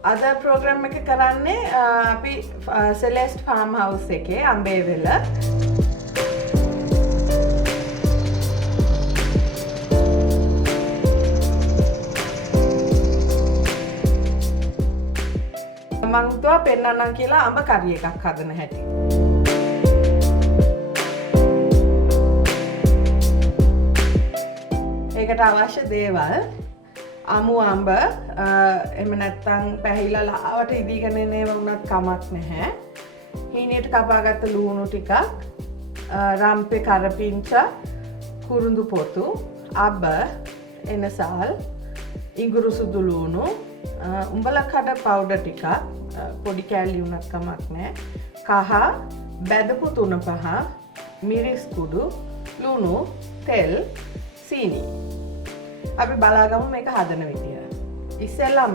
අද ප්‍රෝග්‍රෑම් එක කරන්නේ අපි සෙලෙස්ට් ෆාම් හවුස් එකේ අම්බේවෙල. මං හිතුවා පෙන්නන්නම් කියලා අඹ කරි එකක් හදන හැටි. ඒකට අවශ්‍ය දේවල් අමු අඹ එහෙම නැත්නම් පැහිලා ලාවට ඉදීගෙන එනේ වුණත් කමක් නැහැ. හීනියට කපාගත්ත ලුණු ටිකක්, රම්පේ කරපිංච, කුරුඳු පොතු, අබ, එනසල්, ඉඟුරු සුදු ලුණු, උඹලා කඩ පවුඩර් ටිකක්, පොඩි කෑලි වුණත් කමක් නැහැ. කහ, බැදපු තුන පහ, මිරිස් කුඩු, ලුණු, තෙල්, සීනි. අපි බලාගමු මේක හදන විදිය. ඉස්සෙල්ලාම